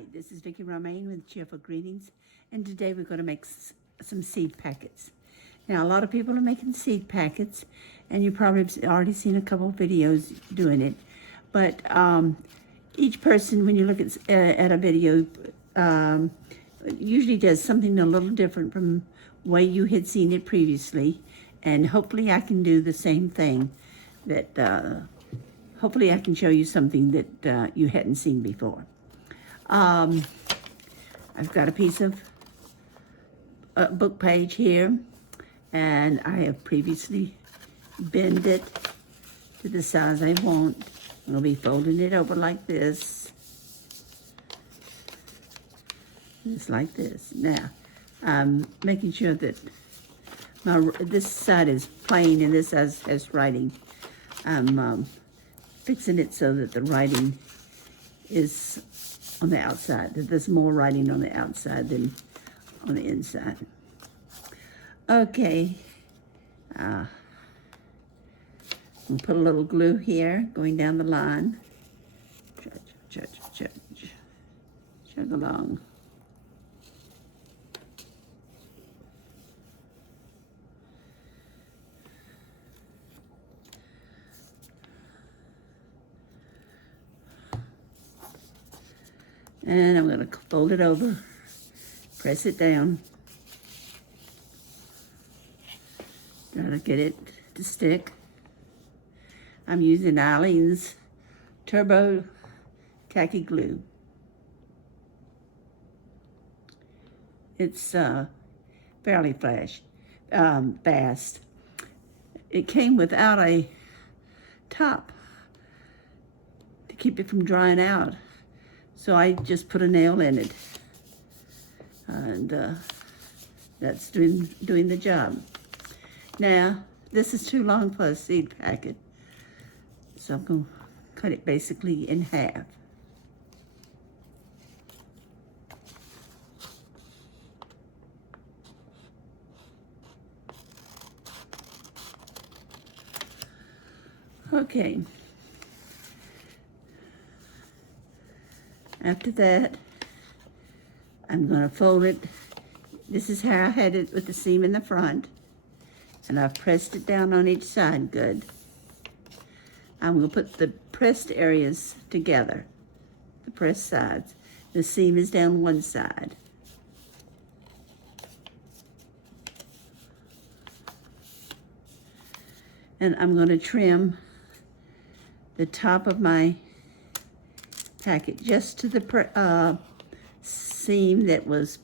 Hi, this is Vicki Romaine with Cheerful Greetings, and today we're going to make some seed packets. Now, a lot of people are making seed packets, and you probably have already seen a couple of videos doing it. But each person, when you look at a video, usually does something a little different from the way you had seen it previously, and hopefully I can do the same thing. Hopefully I can show you something that you hadn't seen before. I've got a piece of book page here, and I have previously bent it to the size I want. I'll be folding it over like this. Just like this. Now, I'm making sure that this side is plain and this side has writing. I'm fixing it so that the writing is on the outside, that there's more writing on the outside than on the inside. Okay, I'll put a little glue here going down the line. Chug along. And I'm going to fold it over, press it down, try to get it to stick. I'm using Eileen's Turbo Tacky Glue. It's fairly fast. It came without a top to keep it from drying out. So I just put a nail in it, and that's doing the job. Now, this is too long for a seed packet, so I'm going to cut it basically in half. Okay. After that, I'm going to fold it. This is how I had it with the seam in the front. And I've pressed it down on each side good. I'm going to put the pressed areas together, the pressed sides. The seam is down one side. And I'm going to trim the top of my packet just to the seam that was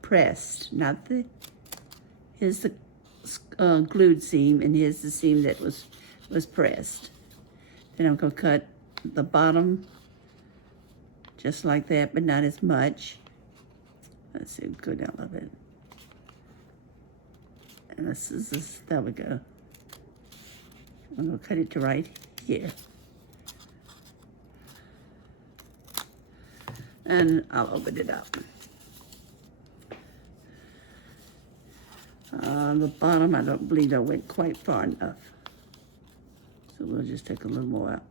pressed, not the, here's the glued seam, and here's the seam that was pressed. Then I'm going to cut the bottom just like that, but not as much. Let's see, go down a little bit. And there we go. I'm going to cut it to right here. And I'll open it up. On the bottom, I don't believe I went quite far enough. So we'll just take a little more out.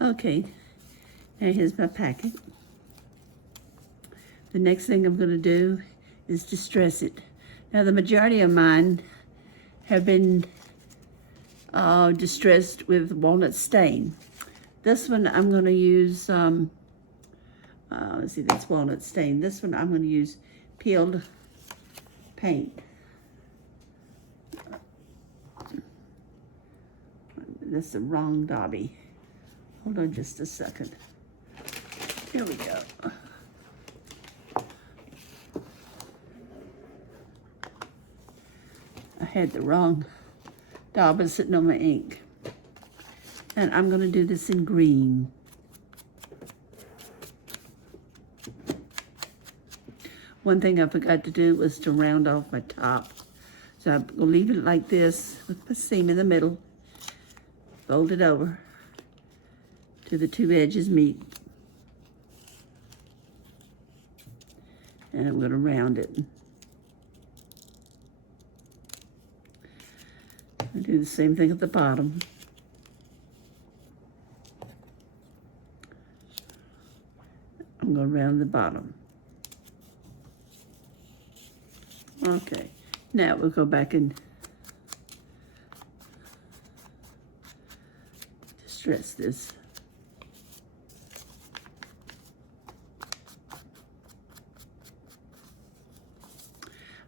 Okay, now here's my packet. The next thing I'm going to do is distress it. Now, the majority of mine have been distressed with walnut stain. This one I'm going to use, let's see, that's walnut stain. This one I'm going to use peeled paint. That's the wrong Dobby. Hold on just a second. Here we go. I had the wrong Dobby sitting on my ink. And I'm going to do this in green. One thing I forgot to do was to round off my top. So I'm going to leave it like this with the seam in the middle. Fold it over to the two edges meet. And I'm going to round it. I do the same thing at the bottom. around the bottom. Okay, now we'll go back and distress this.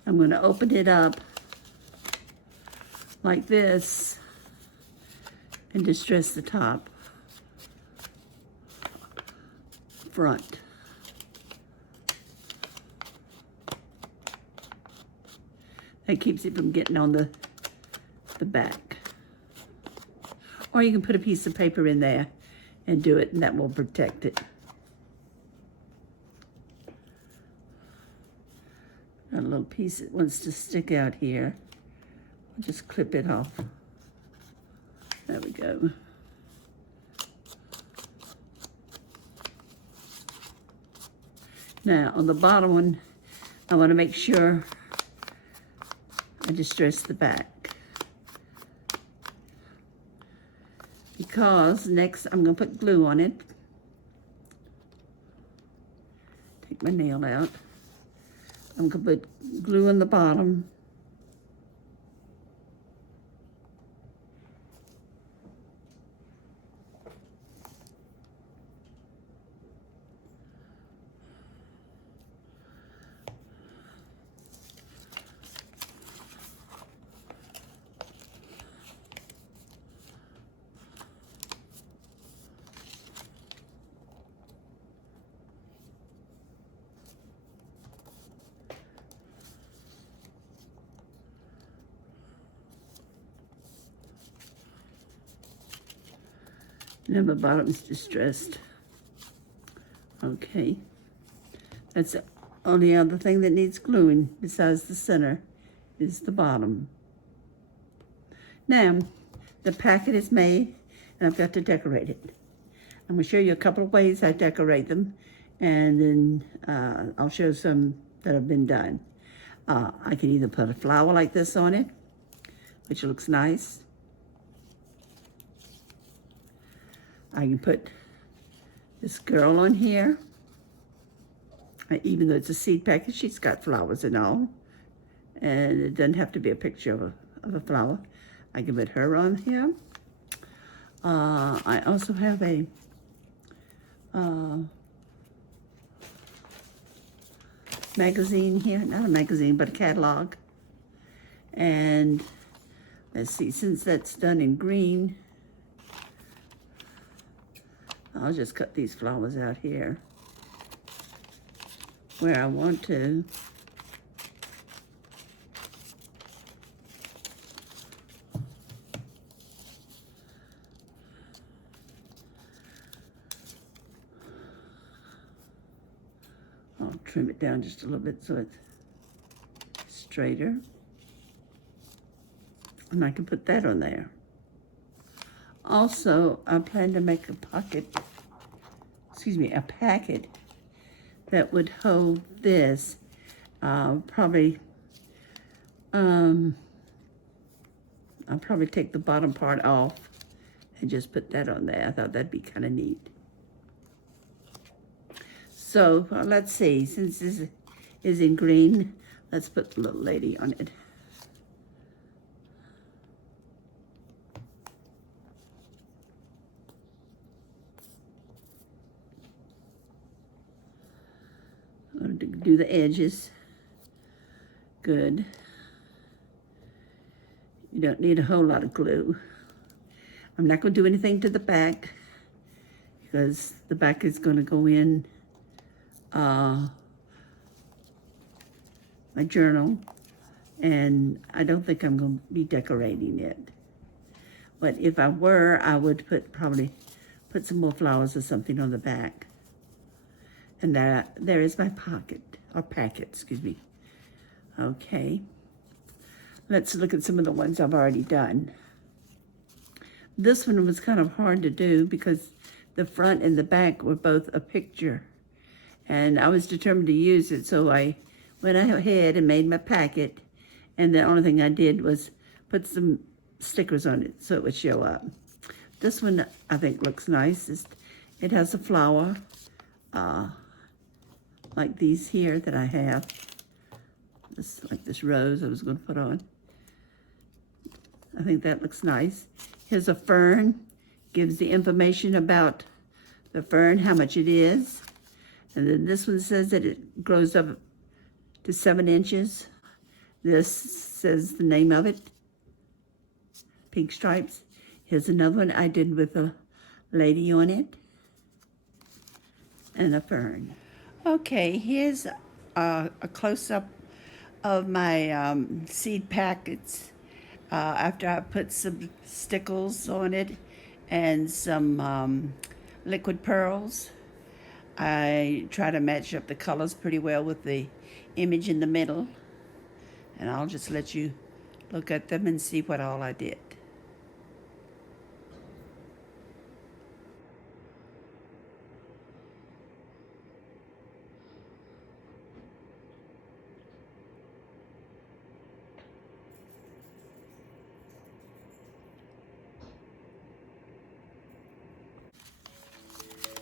I'm going to open it up like this and distress the top, front. That keeps it from getting on the back. Or you can put a piece of paper in there and do it, and that will protect it. A little piece that wants to stick out here. I'll just clip it off. There we go. Now, on the bottom one, I want to make sure I distress the back. Because next I'm going to put glue on it. Take my nail out. I'm going to put glue on the bottom. Now the bottom is distressed. Okay. That's the only other thing that needs gluing besides the center is the bottom. Now, the packet is made and I've got to decorate it. I'm going to show you a couple of ways I decorate them, and then I'll show some that have been done. I can either put a flower like this on it, which looks nice. I can put this girl on here. Even though it's a seed packet, she's got flowers and all. And it doesn't have to be a picture of a flower. I can put her on here. I also have a magazine here. Not a magazine, but a catalog. And let's see, since that's done in green, I'll just cut these flowers out here where I want to. I'll trim it down just a little bit so it's straighter. And I can put that on there. Also, I plan to make a packet that would hold this. I'll probably take the bottom part off and just put that on there. I thought that'd be kind of neat. So let's see, since this is in green, let's put the little lady on it. Do the edges. Good. You don't need a whole lot of glue. I'm not going to do anything to the back because the back is going to go in my journal, and I don't think I'm going to be decorating it. But if I were, I would probably put some more flowers or something on the back. And there is my packet, excuse me. Okay. Let's look at some of the ones I've already done. This one was kind of hard to do because the front and the back were both a picture. And I was determined to use it, so I went ahead and made my packet. And the only thing I did was put some stickers on it so it would show up. This one I think looks nice. It has a flower. like these here that I have. Like this rose I was going to put on. I think that looks nice. Here's a fern. Gives the information about the fern, how much it is. And then this one says that it grows up to 7 inches. This says the name of it. Pink stripes. Here's another one I did with a lady on it. And a fern. Okay, here's a close-up of my seed packets after I put some stickles on it and some liquid pearls. I try to match up the colors pretty well with the image in the middle, and I'll just let you look at them and see what all I did.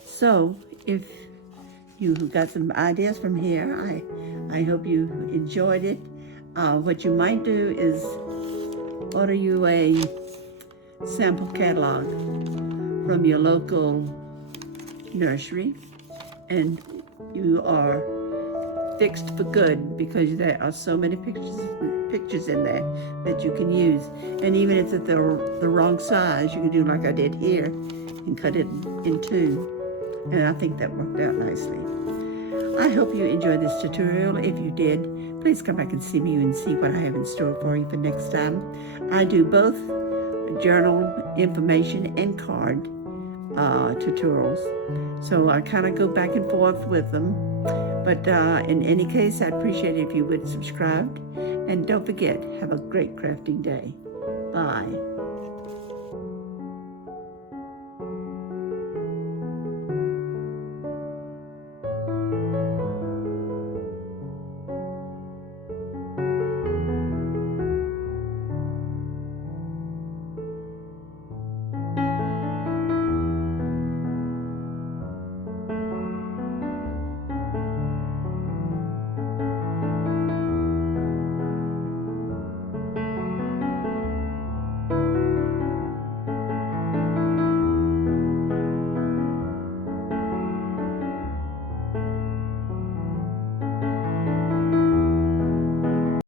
So if you got some ideas from here, I hope you enjoyed it. What you might do is order you a sample catalog from your local nursery, and you are fixed for good, because there are so many pictures in there that you can use. And even if it's the wrong size, you can do like I did here and cut it in two. And I think that worked out nicely. I hope you enjoyed this tutorial. If you did, please come back and see me and see what I have in store for you for next time. I do both journal information and card tutorials. So I kind of go back and forth with them. But in any case, I'd appreciate it if you would subscribe. And don't forget, have a great crafting day. Bye.